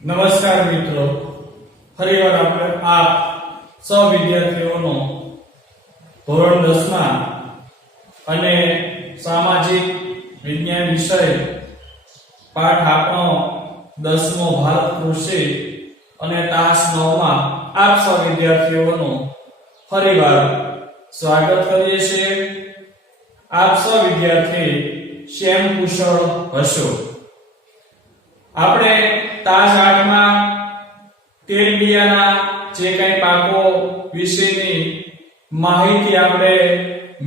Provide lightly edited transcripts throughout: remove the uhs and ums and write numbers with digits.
નમસ્કાર મિત્રો, ફરીવાર આપણે આપ સૌ વિદ્યાર્થીઓનો ધોરણ 10 માં અને સામાજિક વિજ્ઞાન વિષય પાઠ આપણો 10મો ભારત કૃષિ અને તાસ 9 માં આપ સૌ વિદ્યાર્થીઓનો ફરીવાર સ્વાગત કરીએ છીએ। આપ સૌ વિદ્યાર્થી શ્યામ કુશળ હશો। આપણે તાસ 8 માં તેલબિયાના જે કઈ પાકો વિશેની માહિતી આપણે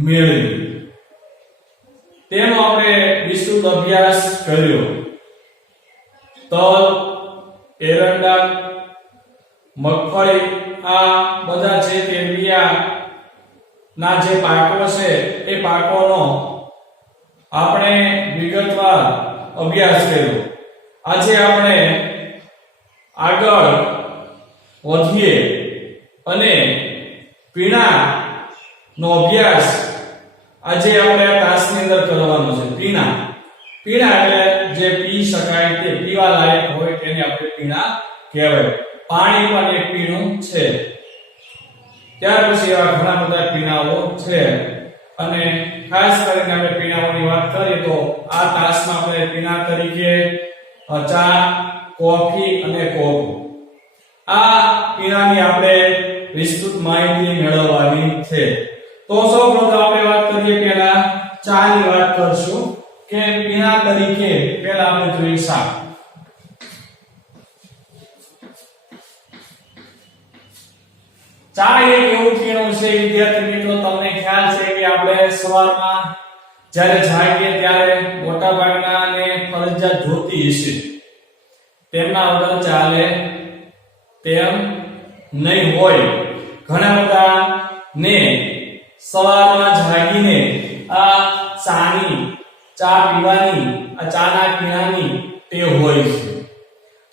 મેળવી, તેનો આપણે વિસ્તૃત અભ્યાસ કર્યો। તલ, એરંડા, મગફળી આ બધા જે તેલબિયા ના જે પાકો છે એ પાકોનો આપણે વિગતવાર અભ્યાસ કર્યો। આજે આપણે આગળ વધીએ અને પીણા નો અભ્યાસ આજે આપણે આ તાસની અંદર કરવાનો છે। પીણા એટલે જે પી શકાય, તે પીવા લાયક હોય તેને આપણે પીણા કહેવાય। પાણી પણ એક પીણું છે। ત્યાર પછી એવા ઘણા બધા પીણાઓ છે અને ખાસ કરીને આપણે પીણાઓની વાત કરીએ તો આ તાસમાં આપણે પીણા તરીકે ચા, કોફી અને કોકો આ પીણાની આપણે વિસ્તૃત માહિતી મેળવવાની છે। તો સૌપ્રથમ આપણે વાત કરીએ, પહેલા ચા ની વાત કરશું કે પીણા તરીકે પહેલા આપણે જોઈએ ચા। ચા એક એવું પીણું છે વિદ્યાર્થી મિત્રો, તમને ખ્યાલ છે કે આપણે સવારમાં જ્યારે જાગીએ ત્યારે મોટા ભાગનાને ફરજિયાત જોતી હશે, તેમના વગર ચાલે તેમ નહીં હોય। ઘણા બધા ને સવારમાં જાગીને આ ચા પીવાની, આ ચાના પીણાની ટેવ હોય છે।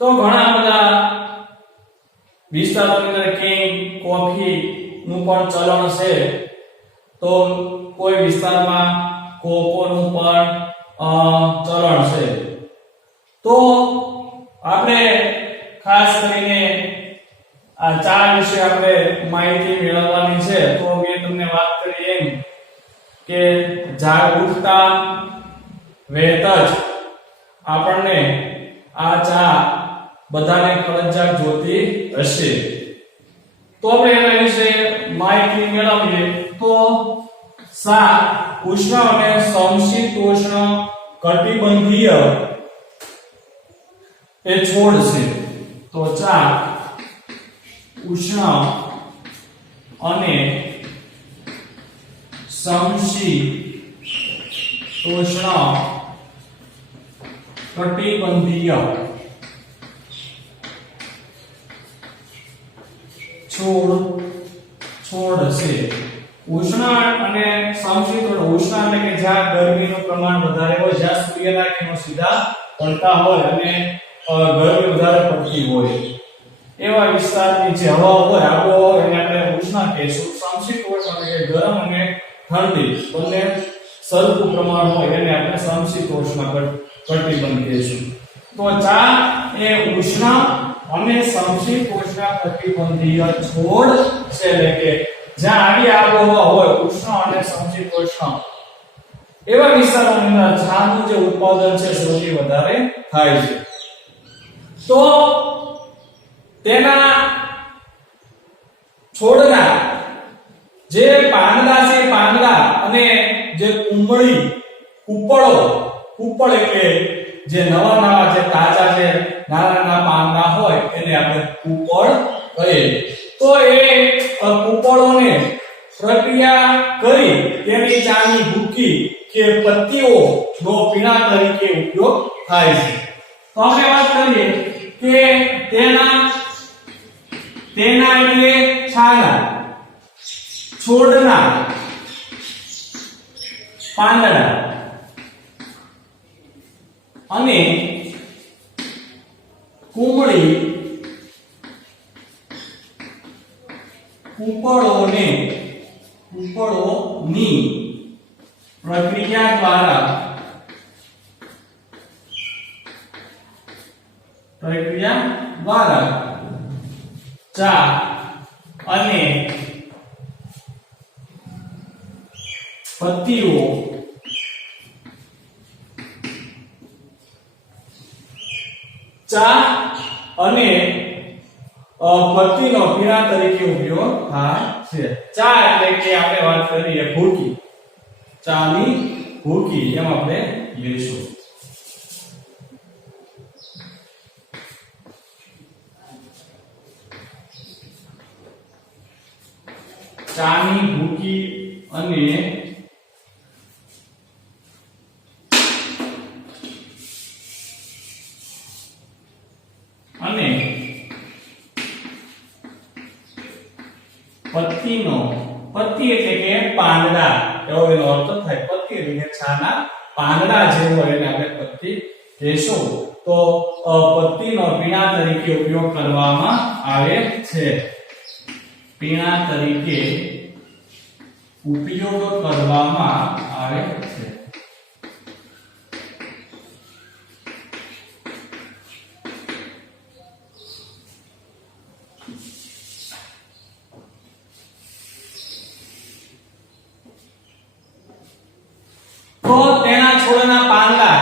તો ઘણા બધા વિસ્તારોની અંદર કેમ કોફી નું પણ ચલણ છે, તો કોઈ વિસ્તારમાં કોકોનું પણ ચલણ છે। તો આપણે ખાસ કરીને આ ચા વિશે આપણે માહિતી મેળવવાની છે। તો મેં તમને વાત કરી એમ કે જાગ ઉઠતા વેત જ આપણને આ ચા બધાને ફરજિયાત જોતી હશે। તો આપણે એના વિશે માહિતી મેળવીએ તો ચા ઉષ્ણ અને સમશીતોષ્ણ કટિબંધીય એ છોડ છે। તો ચા ઉષ્ણ અને સમશીતોષ્ણ કટિબંધીય છોડ છે। ઉષ્ણ અને સમશીતોષ્ણ, ઉષ્ણ એટલે કે જ્યાં ગરમીનું પ્રમાણ વધારે હોય, જ્યાં સૂર્યના કિરણો સીધા પડતા હોય અને ગરમી વધારે પડતી હોય, એવા વિસ્તારની જે હવા હોય, આબોહવા, એને આપણે ઉષ્ણ કહીશું। સમશીતોષ્ણ એટલે ગરમ અને ઠંડી બંને સરખું પ્રમાણ હોય એને આપણે સમશીતોષ્ણ કટિબંધ કહીશું। તો ચા એ ઉષ્ણ અને સમશીતોષ્ણ કટિબંધીય છોડ છે, એટલે કે જ્યાં આવી આબોહવા હોય, ઉષ્ણ અને સમશીતોષ્ણ એવા વિસ્તારોની અંદર ચાનું જે ઉત્પાદન છે સૌથી વધારે થાય છે। તો તેના છોડના જે પાંદડા છે, પાંદડા અને જે કુપળ એટલે જે નવા જે તાજા જે નાના પાંદડા હોય એને આપણે કુપળ કહીએ। તો એ કુપળોને પ્રક્રિયા કરી તેની ચાની ભૂકી કે પત્તીઓ નો પીણા તરીકે ઉપયોગ થાય છે। તો આપણે વાત કરીએ કે તેના એટલે છાના, છોડના પાંદડા અને કુપળોની પ્રક્રિયા દ્વારા પ્રક્રિયા દ્વારા ચા અને પત્તીઓ ચા અને પત્તીનો પીણા તરીકે ઉપયોગ થાય છે. ચા એટલે કે આપણે વાત કરીએ ભૂકી, ચાની ભૂકી એમ આપણે લઈશું. ચાની ભૂકી અને પત્તીનો, પત્તી એટલે કે પાંદડા એવો એનો અર્થ થાય. પત્તી એટલે કે છાના પાંદડા જે હોય એને આપણે પત્તી કહેશું. તો પત્તીનો પીણા તરીકે ઉપયોગ કરવામાં આવે છે. પીણા તરીકે ઉપયોગ કરવામાં આવે છે. તો તેના છોડના પાંદડા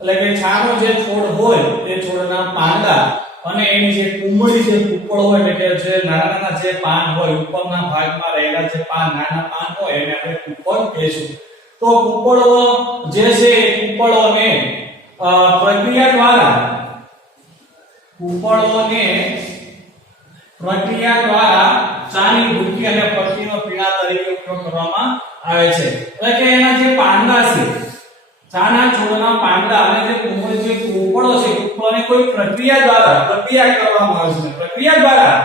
એટલે કે છાનો જે છોડ હોય તે છોડના પાંદડા અને એની જે કુમળી જે કુપળ હોય એટલે કે જે નાના નાના જે પાન હોય ઉપરના ભાગમાં રહેલા જે પાન નાના પાન હોય એને આપણે કુપળ કહીશું. તો કુપળો જે છે એ કુપળોને પ્રક્રિયા દ્વારા ચાની ભૂકી અને પત્તીનો પીણા તરીકે ઉપયોગ કરવામાં આવે છે. એટલે કે એના જે પાંદડા છે ચાના છોડના પાંદડા અને જે કુમળી જે કુપળો છે કુપળોને કોઈ પ્રક્રિયા કરવામાં આવે છે. પ્રક્રિયા દ્વારા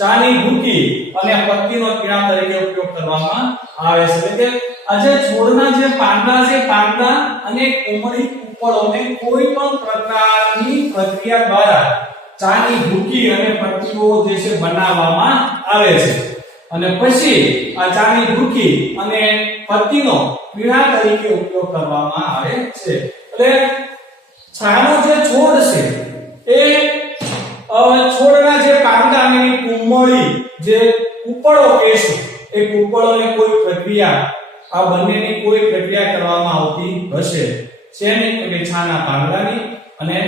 ચાની ભૂકી અને પત્તીનો પીણા તરીકે ઉપયોગ કરવામાં આવે છે. એટલે કે આ જે છોડના જે પાંદડા છે પાંદડા અને કુમળી કુપળોને કોઈ પણ પ્રકારની પ્રક્રિયા દ્વારા ચાની ભૂકી અને પત્તીઓ જે છે બનાવવામાં આવે છે. અને પછી આ ચાની ભૂકી અને પત્તીનો પીણા તરીકે ઉપયોગ કરવામાં આવે છે. એટલે છાનો જે છોડ છે એ છોડના જે પાંદડા અને કુમળી જે કુપળો કહેશું એ કુપળોને કોઈ પ્રક્રિયા આ બંનેની કોઈ પ્રક્રિયા કરવામાં આવતી હશે. શેની? તો કે છાના પાંદડાની અને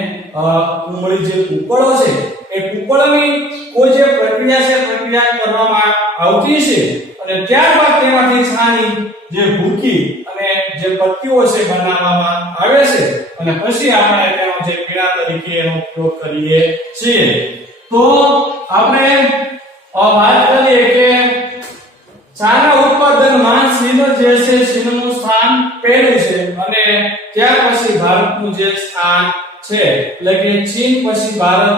કુમળી જે કુપળો છે એ કુપળોની કોઈ જે પ્રક્રિયા છે પ્રક્રિયા કરવામાં આવતી છે અને ત્યારબાદ તેમાંથી છાની જે ભૂકી અને જે પત્તીઓ છે બનાવવામાં આવે છે અને પછી આપણે તેનો જે પીણા તરીકે એનો ઉપયોગ કરીએ છીએ. તો આપણે વાત કરીએ કે ચાના ઉત્પાદનમાં ચીન જે છે ચીનનું સ્થાન પહેલું છે અને ત્યાર પછી ભારતનું જે સ્થાન છે એટલે કે ચીન પછી ભારત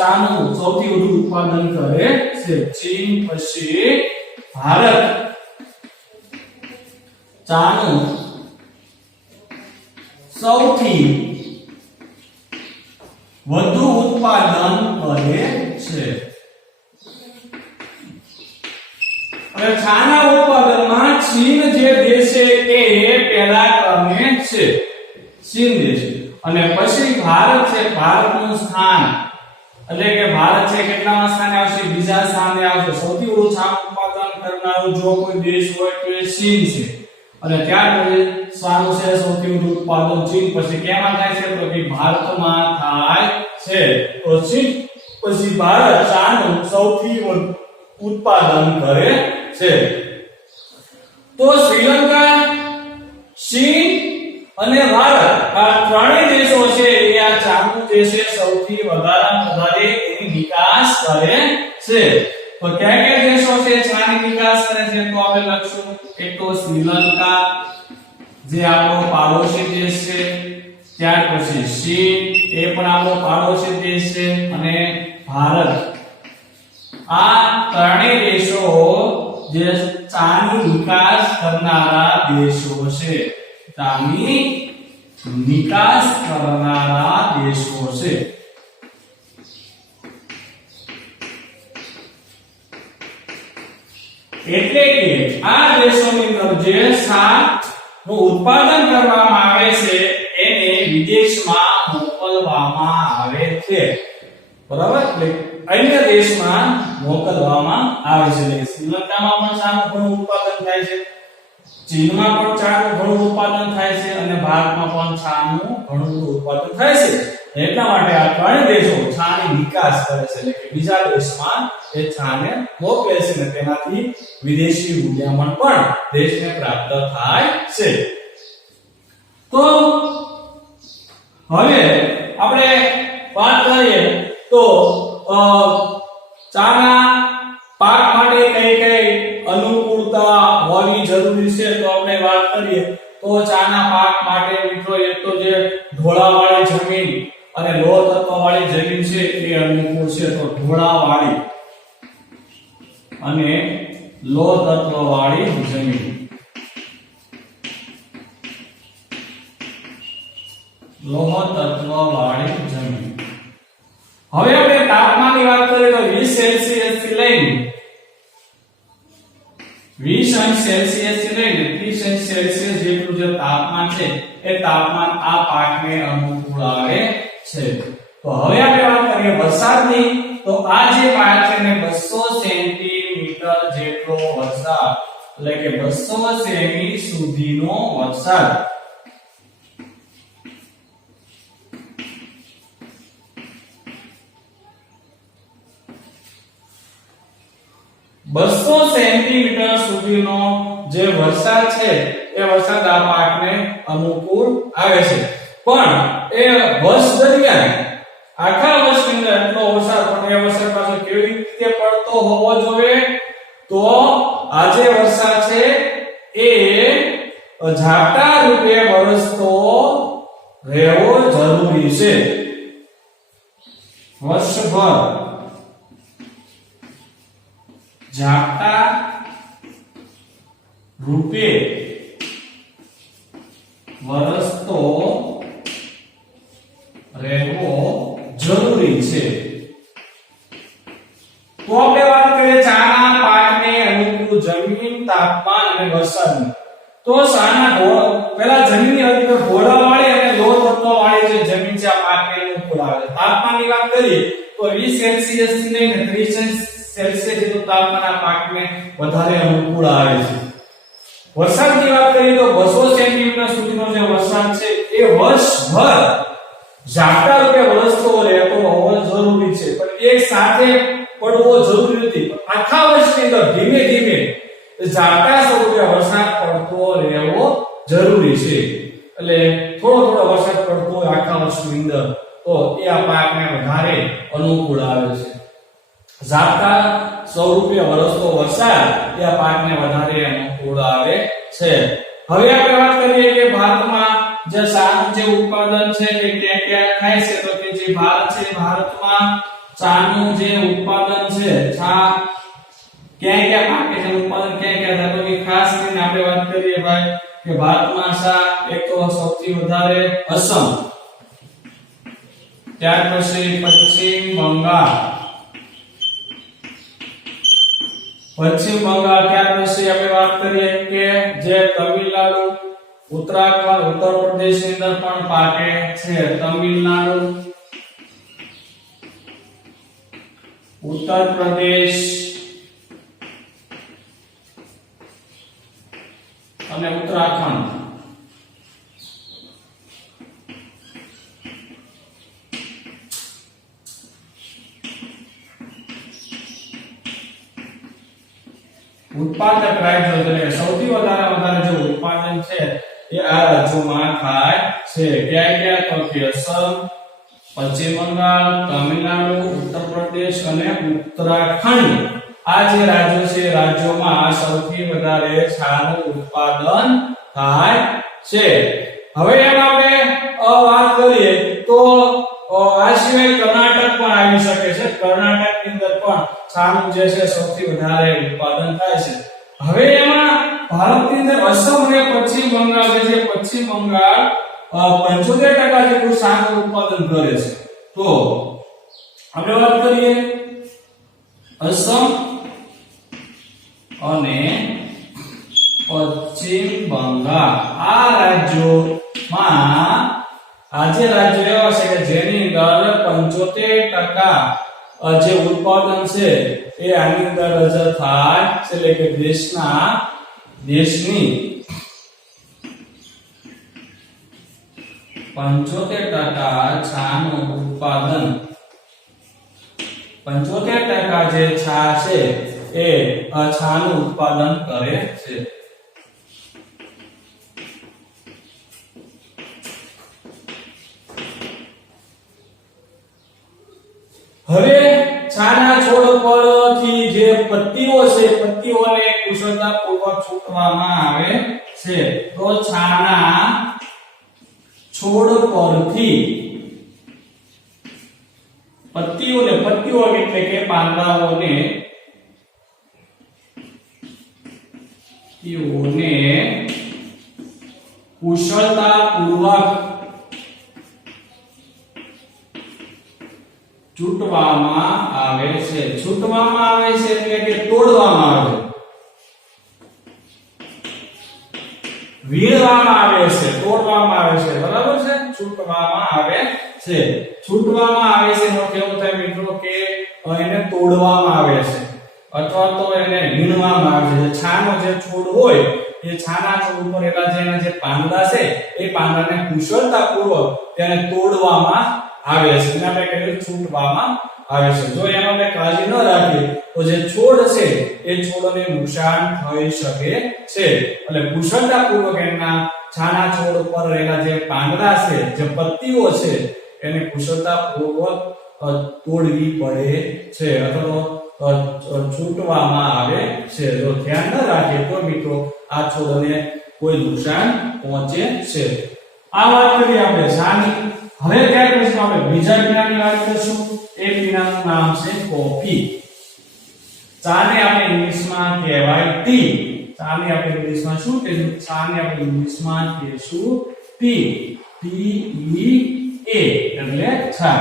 ચાનું સૌથી વધુ ઉત્પાદન કરે છે. ચીન પછી ભારત ચાનું સૌથી વધુ ઉત્પાદન કરે છે. અને ચાના ઉત્પાદનમાં ચીન જે દેશ છે એ પહેલા ક્રમે છે. ચીન દેશ અને પછી ભારત છે. ભારતનું સ્થાન એટલે કે ભારત છે કેટલામા સ્થાને આવશે? બીજા સ્થાને આવશે. સૌથી વધુ ચા ઉત્પાદન કરનારો જો કોઈ દેશ હોય તો એ ચીન છે. અને ત્યાર પછી સારું છે સૌથી વધુ ઉત્પાદન ચીન પછી કેમાં થાય છે? તો કે ભારતમાં થાય છે. તો ચીન પછી ભારત ચાનું સૌથી વધુ ઉત્પાદન કરે છે. તો શ્રીલંકા, ચીન અને ભારત આ ત્રણેય દેશો છે એ આ ચાનું જે છે સૌથી વધારે એની નિકાસ કરે છે. તો કયા કયા દેશો છે ચાની નિકાસ કરે છે? તો આપણે લખશું એક તો શ્રીલંકા જે આપણો પાડોશી દેશ છે, ત્યાર પછી ચીન એ પણ આપણો પાડોશી દેશ છે અને ભારત. આ ત્રણેય દેશો જે ચાની નિકાસ કરનારા દેશો છે. ચાની નિકાસ કરનારા દેશો છે. એટલે કે આ દેશોની અંદર જે ચાનું ઉત્પાદન કરવામાં આવે છે એને વિદેશમાં મોકલવામાં આવે છે. અને ભારતમાં પણ છાનું ઘણું બધું ઉત્પાદન થાય છે એટલા માટે આ ત્રણેય દેશો છાની નિકાસ કરે છે એટલે કે બીજા દેશમાં એ છાને મોકલે છે અને તેનાથી વિદેશી મૂલ્યમણ પણ દેશને પ્રાપ્ત થાય છે તો હવે આપણે વાત કરીએ તો ચાના પાક માટે કઈ કઈ અનુકૂળતા હોવી જરૂરી છે તો આપણે વાત કરીએ તો ચાના પાક માટે મિત્રો એક તો જે ઢોળાવાળી જમીન અને લોહ તત્વવાળી જમીન છે એ અનુકૂળ છે તો ઢોળાવાળી અને લોહ તત્વવાળી જમીન લોહ તત્વવાળી જમીન હવે આપણે તાપમાનની વાત કરીએ તો 20 સેલ્સિયસ થી લઈને 20 અંશ સેલ્સિયસ થી લઈને 30 અંશ સેલ્સિયસ જેટલું જે તાપમાન છે એ તાપમાન આ પાકને અનુકૂળ આવે છે તો હવે આપણે વાત કરીએ વરસાદની તો આ જે પાક છે ને 200 સેન્ટીમીટર જેટલો વરસાદ એટલે કે 200 સેમી સુધીનો વરસાદ બસો સેન્ટીમીટર સુધીનો જે વરસાદ છે એ વરસાદ આ પાકને અનુકૂળ આવે છે પણ એ વર્ષ દરમિયાન આખા વર્ષની અંદર એટલો વરસાદ પણ એ વરસાદ પાછો કેવી રીતે પડતો હોવો જોઈએ તો આ જે વરસાદ છે એ ઝાપટા રૂપે વરસતો રહેવો જરૂરી છે વર્ષભર ઝાપટા રૂપે વરસતો રહેવો જરૂરી છે તો આપણે વાત કરીએ ચાના પાકને અનુકૂળ જમીન તાપમાન અને વરસાદની તો પહેલા જમીનની અંદર ઢોળાવાળી અને લોહ તત્વવાળી જે જમીન છે આ પાકને અનુકૂળ આવે છે તાપમાનની વાત કરીએ તો 20 સેલ્સિયસ થી લઈને 30 સેલ્સિયસ જેટલું તાપમાન આ પાકને વધારે અનુકૂળ આવે છે વરસાદની વાત કરીએ તો 200 સેન્ટીમીટર સુધીનો જે વરસાદ છે એ વર્ષભર ઝાપટા રૂપે વરસતો રહેતો હોવો જરૂરી છે પણ એક સાથે પડવો જરૂરી નથી આખા વર્ષની અંદર ધીમે ધીમે ઝાપટા સ્વરૂપે વરસાદ પડતો રહેવો જરૂરી છે એટલે થોડો થોડો વરસાદ પડતો હોય આખા વર્ષની અંદર તો એ આ પાકને વધારે અનુકૂળ આવે છે ઝાપટા સ્વરૂપે વરસતો વરસાદ એ આ પાકને વધારે અનુકૂળ આવે છે હવે આપણે વાત કરીએ કે ભારતમાં જે ચાનું જે ઉત્પાદન છે એ ક્યાં ક્યાં થાય છે તો કે જે ભારત છે ભારતમાં ચાનું જે ઉત્પાદન છે ચા ક્યાં ક્યાં પાકે છે ઉત્પાદન ક્યાં ક્યાં થાય તો કે ખાસ કરીને આપણે વાત કરીએ ભાઈ કે ભારતમાં ચા એક તો સૌથી વધારે અસમ ત્યાર પછી પશ્ચિમ બંગાળ ત્યાર પછી આપણે વાત કરીએ કે જે તમિલનાડુ ઉત્તરાખંડ ઉત્તર પ્રદેશ ની અંદર પણ પાકે છે તમિલનાડુ ઉત્તર પ્રદેશ અને ઉત્તરાખંડ ઉત્પાદક રાજ્યો એટલે સૌથી વધારે જે ઉત્પાદન છે એ આ રાજ્યોમાં થાય છે ક્યાં ક્યાં તો કે અસમ પશ્ચિમ બંગાળ તમિલનાડુ ઉત્તર પ્રદેશ અને ઉત્તરાખંડ આ જે રાજ્યો છે રાજ્યોમાં સૌથી વધારે ચાનું ઉત્પાદન થાય છે હવે એમ આપણે વાત કરીએ તો આ સિવાય કર્ણાટક પણ આવી શકે છે કર્ણાટક ની અંદર પણ ચાનું જે છે સૌથી વધારે ઉત્પાદન થાય છે હવે એમાં ભારતની અંદર અસમ અને પશ્ચિમ બંગાળ જે પશ્ચિમ બંગાળ 75% જેટલું ચાનું ઉત્પાદન કરે છે તો આપણે વાત કરીએ અસમ અને પશ્ચિમ બંગાળ આ રાજ્યોમાં આજે રાજ્યો એવા છે કે જેની અંદર 75% જે ઉત્પાદન છે એ આની અંદર રજૂ થાય છે એટલે કે દેશની 75% છાનું ઉત્પાદન 75% જે છા છે એ છાનું ઉત્પાદન કરે છે. હવે છાના છોડ પરથી જે પત્તીઓ છે પત્તીઓને કુશળતાપૂર્વક છૂટવામાં આવે છે. તો છાના છોડ પરથી પત્તીઓ એટલે કે પાંદડાઓને કુશળતાપૂર્વક છૂટવામાં આવે છે. છૂટવામાં આવે છે એટલે કે તોડવામાં આવે, વીણવામાં આવે છે, તોડવામાં આવે છે. બરાબર છે? છૂટવામાં આવે છે. છૂટવામાં આવે છે એનો કેવો થાય મિત્રો કે એને તોડવામાં આવે છે અથવા તો એને વીણવામાં આવે છે. છાનો જે છોડ હોય એ છાના છોડ ઉપર એના જે પાંદડા છે એ પાંદડાને કુશળતાપૂર્વક તેને તોડવામાં આવે છે. એને આપણે કહીએ છૂટવામાં આવે છે. જો એનો આપણે કાળજી ન રાખીએ તો જે છોડ છે એ છોડને નુકસાન થઈ શકે છે. એટલે કુશળતાપૂર્વક એના છાના છોડ ઉપર રહેલા જે પાંદડા છે, જે પત્તીઓ છે એને કુશળતાપૂર્વક તોડવી પડે છે અથવા છૂટવામાં આવે છે. જો ધ્યાન ન રાખીએ તો મિત્રો આ છોડને કોઈ નુકસાન પહોંચે છે. આ વાત કરી આપણે છાની. હવે ત્યાર પછી આપણે બીજા પીણાની વાત કરીશું. એ પીણાનું નામ છે કોફી. ચાને આપણે ઇંગ્લિશમાં કહેવાય ટી. ચાને આપણે ઇંગ્લિશમાં શું કહીશું? ચાને આપણે ઇંગ્લિશમાં કહીશું ટી. ટી એ એટલે ચા.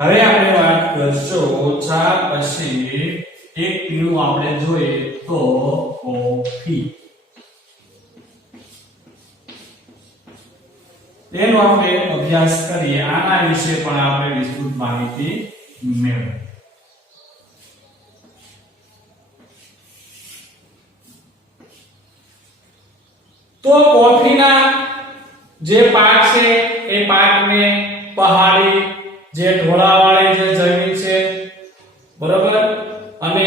હવે આપણે વાત કરશું ચા પછી એક પીણું આપણે જોઈએ તો કોફી. તેનો આપણે અભ્યાસ કરીએ. આના વિશે પણ આપણે વિસ્તૃત માહિતી મેળવીએ. તો કોફીના જે પાક છે એ પાકને પહાડી જે ઢોળાવાળી જે જમીન છે બરાબર, અને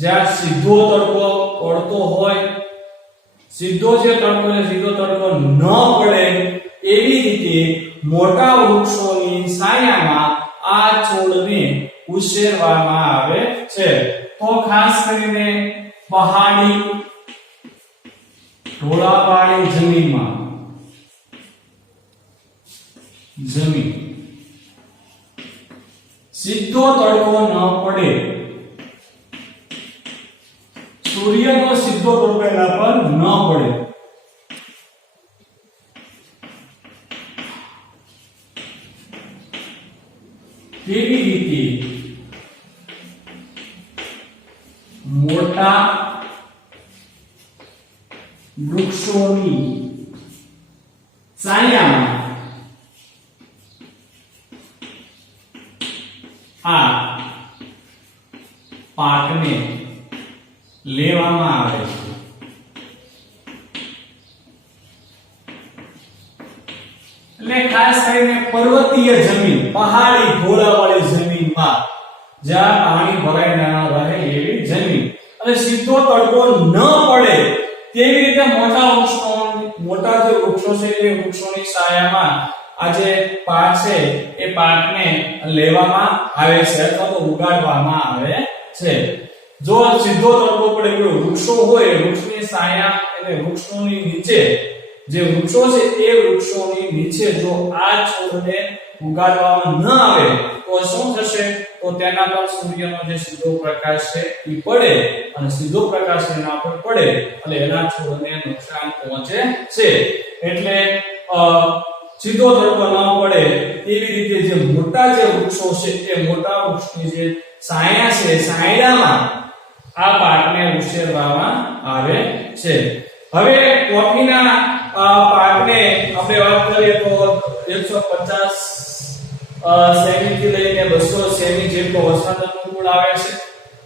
જ્યાં સીધો તડકો પડતો હોય, સીધો તડકો ન પડે એવી રીતે મોટા વૃક્ષોની છાયામાં આ છોડને ઉછેરવામાં આવે છે. તો ખાસ કરીને પહાડી ઢોળાવાળી જમીન સીધો તડકો ન પડે, સૂર્યનો સીધો તડકો એના પર ન પડે, તેવી રીતે મોટા વૃક્ષોની છાયામાં આ પાકને લેવામાં આવે છે. એટલે ખાસ કરીને પર્વતીય જમીન, પહાડી ઢોળાવાળી જમીનમાં જ્યાં પાણી ભરાઈ ના રહે એવી જમીન અને સીધો તડકો ન પડે તેવી રીતે મોટા જે વૃક્ષો છે એ વૃક્ષોની છાયામાં આ જે પાક છે એ પાકને લેવામાં આવે છે અથવા તો ઉગાડવામાં આવે છે. જો સીધો તડકો પડે કોઈ વૃક્ષો હોય વૃક્ષની છાયા અને વૃક્ષોની નીચે જે વૃક્ષો છે એ વૃક્ષોની નીચે જો આ છોડને ઉગાડવામાં ન આવે તો શું થશે તો તેના પર સૂર્યનો જે સીધો પ્રકાશ છે એ પડે અને સીધો પ્રકાશ એના પર પડે એટલે એના છોડને નુકસાન પહોંચે છે એટલે સીધો તડકો ન પડે એવી રીતે જે મોટા જે વૃક્ષો છે એ મોટા વૃક્ષની જે છાયા છે છાયડામાં આ પાકને ઉછેરવામાં આવે છે હવે કોફીના પાકને આપણે વાત કરીએ તો 150 સેમી થી લઈને 200 સેમી જેટલો વરસાદ અનુકૂળ આવે છે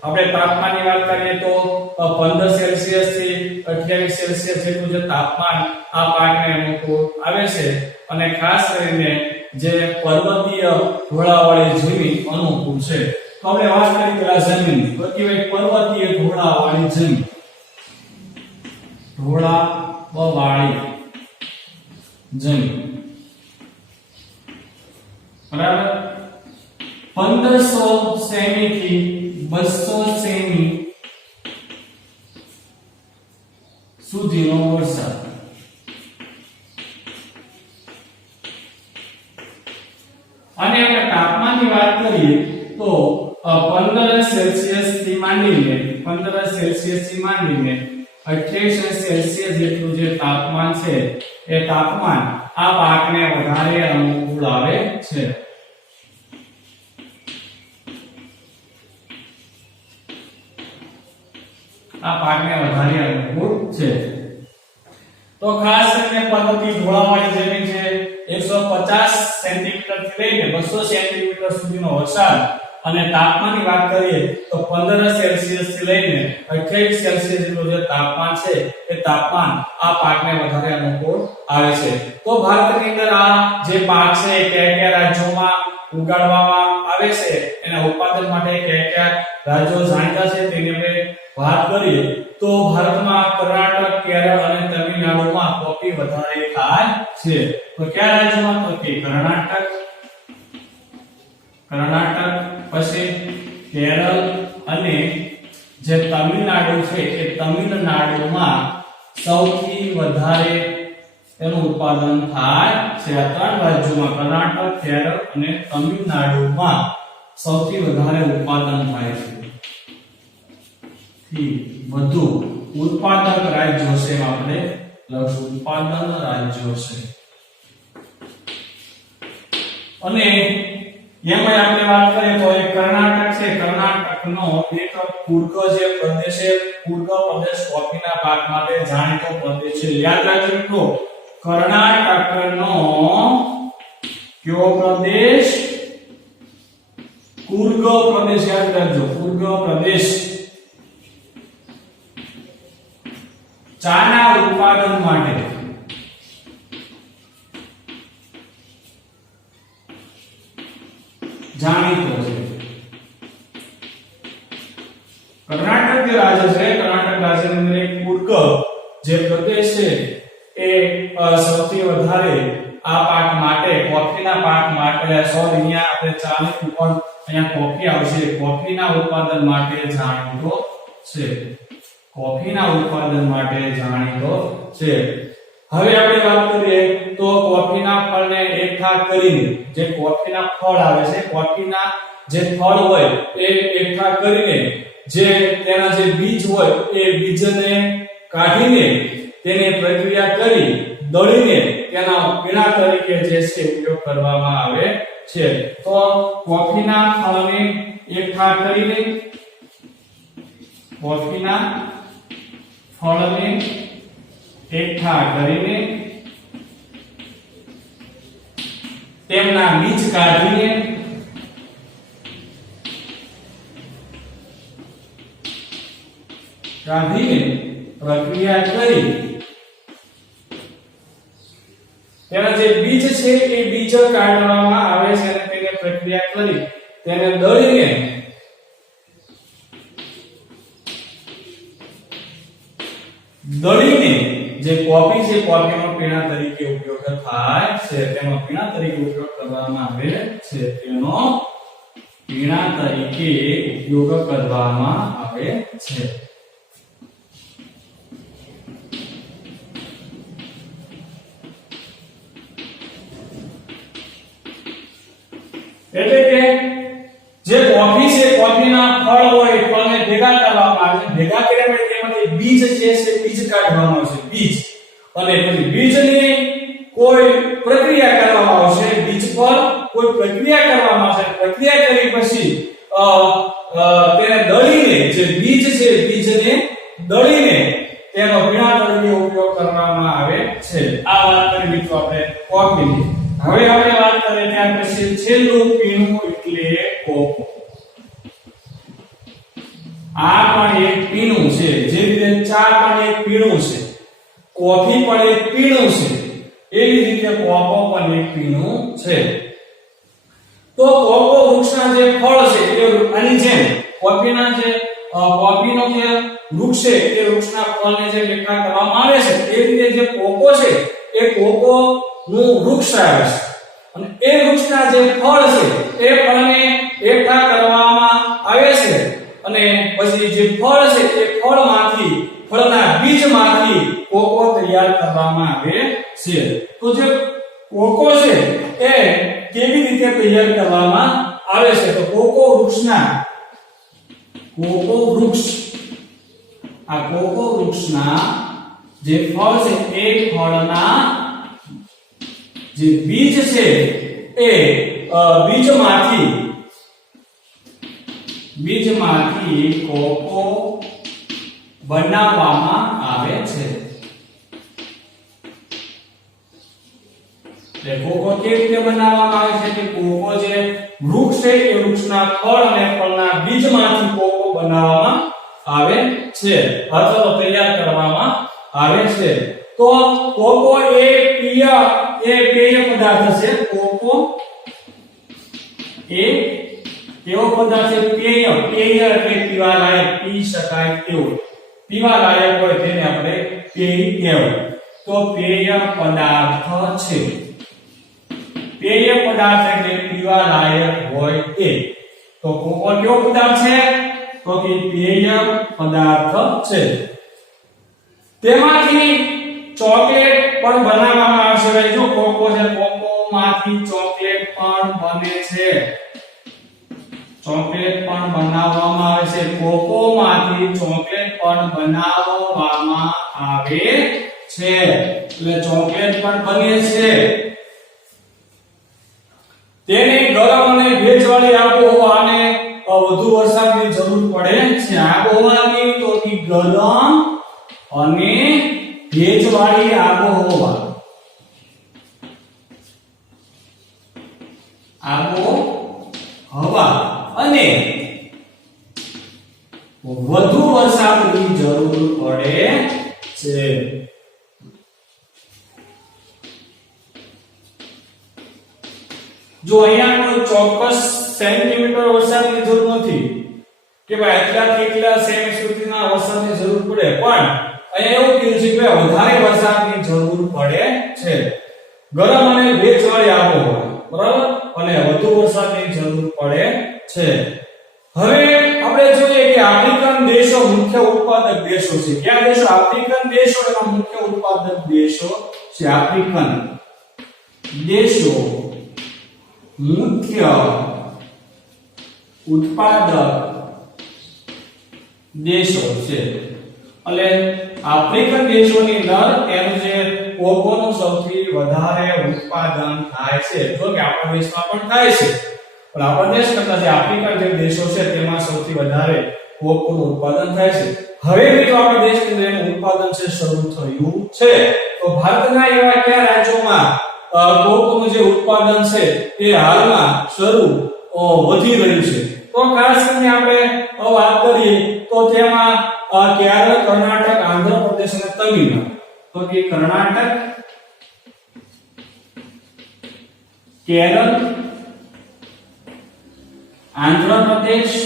આપણે તાપમાનની વાત કરીએ તો 15 સેલ્સિયસ થી 28 સેલ્સિયસ જેટલું જે તાપમાન આ પાકને અનુકૂળ આવે છે અને ખાસ કરીને જે પર્વતીય ઢોળાવવાળી જમીન અનુકૂળ છે તો આપણે વાત કરી પેલા જમીન તો કહેવાય પર્વતીય ઢોળાવવાળી જમીન ઢોળાવવાળી જમીન બરાબર 1500 સેમી થી 200 સેમી સુધીનો વરસાદ અને આપણે તાપમાનની વાત કરીએ તો 15 સેલ્સિયસ થી માંડીને 28 સેલ્સિયસ જેટલું જે તાપમાન છે એ તાપમાન આ પાકને વધારે અનુકૂળ આવે છે આ પાકને વધારે અનુકૂળ છે તો ખાસ કરીને પર્વતીય ઢોળાવવાળી જમીન છે 150 સેન્ટીમીટર થી લઈને 200 સેન્ટીમીટર સુધીનો વરસાદ અને તાપમાનની વાત કરીએ તો 15 સેલ્સિયસ થી લઈને 28 સેલ્સિયસ જેટલું જે તાપમાન છે એ તાપમાન આ પાકને વધારે અનુકૂળ આવે છે તો ભારતની અંદર આ જે પાક છે એ કયા રાજ્યોમાં ઉગાડવામાં આવે છે એના ઉત્પાદન માટે કયા રાજ્યો જાણીતા છે તેની આપણે વાત કરીએ તો ભારતમાં કર્ણાટક કેરળ અને તમિલનાડુમાં કોફી વધારે થાય છે તો કયા રાજ્યોમાં તો કે કર્ણાટક પછી કેરળ અને જે તમિલનાડુ છે એ તમિલનાડુમાં સૌથી વધારે એનું ઉત્પાદન થાય છે આ ત્રણ રાજ્યોમાં કર્ણાટક કેરળ અને તમિલનાડુમાં સૌથી વધારે ઉત્પાદન થાય છે થી વધુ ઉત્પાદક રાજ્યો છે આપણે લખશું ઉત્પાદન રાજ્યો છે અને એમાં આપણે વાત કરીએ તો એ કર્ણાટક છે કર્ણાટકનો એક કુર્ગ જે પ્રદેશ છે કુર્ગ પ્રદેશ કોફીના પાક માટે જાણીતો પ્રદેશ છે યાદ રાખજો મિત્રો કર્ણાટકનો કયો પ્રદેશ કુર્ગ પ્રદેશ યાદ રાખજો કુર્ગ પ્રદેશ ચાના ઉત્પાદન માટે જાણીતો છે કર્ણાટક જે રાજ્ય છે કર્ણાટક રાજ્યની અંદર એક કુર્ગ જે પ્રદેશ છે એ સૌથી વધારે આ પાક માટે કોફીના પાક માટે અહીંયા આપણે ચાની પણ અહીંયા કોફી આવશે કોફીના ઉત્પાદન માટે જાણીતો છે કોફીના ઉત્પાદન માટે જાણીતો છે હવે આપણે વાત કરીએ તો કોફીના ફળને એકઠા કરીને જે કોફીના ફળ આવે છે કોફીના જે ફળ હોય એ એકઠા કરીને જે તેના જે બીજ હોય એ બીજને કાઢીને તેની પ્રક્રિયા કરી દળીને તેના પીણા તરીકે જે છે ઉપયોગ કરવામાં આવે છે તો કોફીના ફળને એકઠા કરીને કોફીના ફળને એકઠા કરીને તેમના બીજ કાઢીને પ્રક્રિયા કરી તેના જે બીજ છે એ બીજ કાઢવામાં આવે છે અને તેને પ્રક્રિયા કરી તેને દળીને જે કોફી છે કોફીનો પીણા તરીકે ઉપયોગ થાય છે તેનો પીણા તરીકે ઉપયોગ કરવામાં આવે છે તેનો પીણા તરીકે ઉપયોગ કરવામાં આવે આવે છે. એટલે કે જે કોફી છે, કોફીના ફળ હોય, ફળને ભેગા કરવામાં આવે છે. ભેગા કર્યા પછી તેમાંથી બીજ છે બીજ કાઢવામાં આવશે, બીજ. અને પછી બીજની કોઈ પ્રક્રિયા કરવામાં આવશે, બીજ પર કોઈ પ્રક્રિયા કરવામાં આવશે. પ્રક્રિયા કરી પછી તેને દળીને, જે બીજ છે બીજને દળીને તેનો પીણા તરીકે ઉપયોગ કરવામાં આવે છે. આ વાત કરી મિત્રો આપણે કોફીની. હવે આપણે વાત કરીએ ત્યાર પછી છેલ્લું પીણું એટલે કોકો. આ પણ એક પીણું છે. જે રીતે ચા પણ એક પીણું છે, કોફી પણ એક પીણું છે, એવી રીતે કોકો પણ એક પીણું છે. તો કોકો વૃક્ષના જે ફળ છે એ આની જેમ કોફીનો જે વૃક્ષ છે એ વૃક્ષના ફળને જે એકઠા કરવામાં આવે છે, એ રીતે જે કોકો છે એ કોકો નું વૃક્ષ આવે છે. અને એ વૃક્ષના જે ફળ છે એ ફળને એકઠા કરવામાં આવે છે. અને પછી જે ફળ છે એ ફળના બીજમાંથી કોકો તૈયાર કરવામાં આવે છે. તો જે કોકો છે એ કેવી રીતે તૈયાર કરવામાં આવે છે? તો કોકો વૃક્ષ, આ કોકો વૃક્ષના જે ફળ છે એ ફળના જે બીજ છે એ બીજમાંથી કોકો બનાવવામાં આવે છે. એટલે કોકો કેવી રીતે બનાવવામાં આવે છે? કે કોકો જે વૃક્ષ છે એ વૃક્ષના ફળ અને ફળના બીજમાંથી કોકો બનાવવામાં આવે છે અથવા તો તૈયાર કરવામાં આવે છે. તો કોકો એ પેય પદાર્થ છે. કોકો એ કેવો પદાર્થ છે? પેય એટલે પીવા લાયક, પી શકાય તેવો, પીવા લાયક હોય તેને આપણે પેય કહેવાય. તો પેય પદાર્થ છે. પેય પદાર્થ એટલે પીવા લાયક હોય તે. તો કોકો કેવો પદાર્થ છે? તો કે પેય પદાર્થ છે. તેમાંથી ચોકલેટ પણ બનાવવામાં આવશે. જો કોકો છે, કોકોમાંથી ચોકલેટ પણ બને છે. ચોકલેટ પણ બનાવવામાં આવે છે. કોકોમાંથી ચોકલેટ પણ બનાવવામાં આવે છે. એટલે ચોકલેટ પણ બને છે. તેની ગરમ અને ભેજવાળી આબોહવા અને વધુ વરસાદની જરૂર પડે છે. આબોહવાની તો કે ગરમ અને ભેજવાળી આબોહવા, અને વધુ વરસાદની જરૂર પડે છે. જો અહીંયા કોઈ ચોક્કસ સેન્ટીમીટર વરસાદની જરૂર નથી કે ભાઈ આટલાથી એટલા સેમી સુધીના વરસાદની જરૂર પડે, પણ અહીંયા એવું કીધું છે કે વધારે વરસાદની જરૂર પડે છે. ગરમ અને ભેજવાળી આબોહવા, બરાબર, અને વધુ વરસાદની જરૂર પડે છે. હવે આપણે જોઈએ કે આફ્રિકન દેશો મુખ્ય ઉત્પાદક દેશો છે. કયા દેશો? આફ્રિકન દેશો એના મુખ્ય ઉત્પાદક દેશો છે. આફ્રિકન દેશો મુખ્ય ઉત્પાદક દેશો છે. એટલે આફ્રિકન દેશોની અંદર એનું જે કોકોનું સૌથી વધારે ઉત્પાદન થાય છે. જો કે આપણા દેશમાં પણ થાય છે, પણ આપણા દેશ કરતા જે આફ્રિકન જે દેશો છે તેમાં સૌથી વધારે કોકોનું ઉત્પાદન થાય છે. હવે મિત્રો આપણા દેશની અંદર એનું ઉત્પાદન છે શરૂ થયું છે. તો ભારતના એવા કયા રાજ્યોમાં કોકોનું જે ઉત્પાદન છે એ હાલમાં શરૂ વધી રહ્યું છે? તો ખાસ કરીને આપણે વાત કરીએ તો તેમાં કેરળ, કર્ણાટક, આંધ્રપ્રદેશ અને તમિલનાડુ. તો કે કર્ણાટક, કેરળ, આંધ્રપ્રદેશ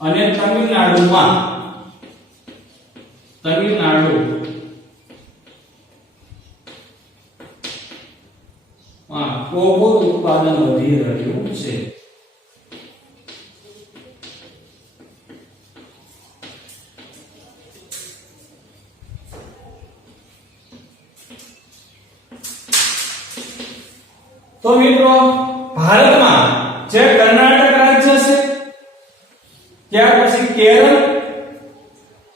અને તમિલનાડુમાં કોકોનું ઉત્પાદન વધી રહ્યું છે. તો મિત્રો ભારતમાં જે કર્ણાટક રાજ્ય છે, ત્યાર પછી કેરળ,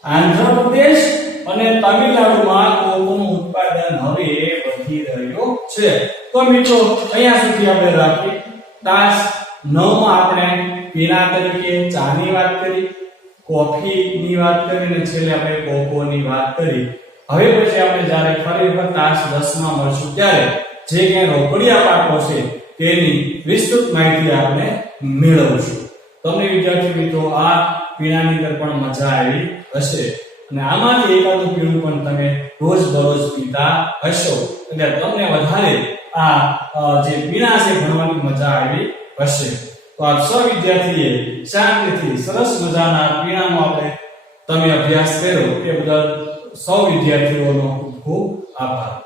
આંધ્રપ્રદેશ અને તમિલનાડુમાં કોકોનું ઉત્પાદન હવે વધી રહ્યું છે. તો મિત્રો અહીંયા સુધી આપણે રાખીએ. તાસ 9 માં આપણે પીણા તરીકે ચાની વાત કરી, કોફીની વાત કરી અને છેલ્લે આપણે કોકોની વાત કરી. હવે પછી આપણે જ્યારે ફરી વખત તાસ 10 માં મળશું ત્યારે જે કે રોકડિયા પાકો છે તેની વિસ્તૃત માહિતી આપણે મેળવશું. તમને વિદ્યાર્થી મિત્રો આ પીણાની અંદર પણ મજા આવી હશે અને આમાંથી એકાદું પીણું પણ તમે રોજ દરરોજ પીતા હશો એટલે તમને વધારે આ જે પીણા છે ભણવાની મજા આવી હશે. તો આપ સૌ વિદ્યાર્થીએ શાંતિથી સરસ મજાના પીણાનો આપણે તમે અભ્યાસ કર્યો એ બદલ સૌ વિદ્યાર્થીઓનો ખૂબ ખૂબ આભાર.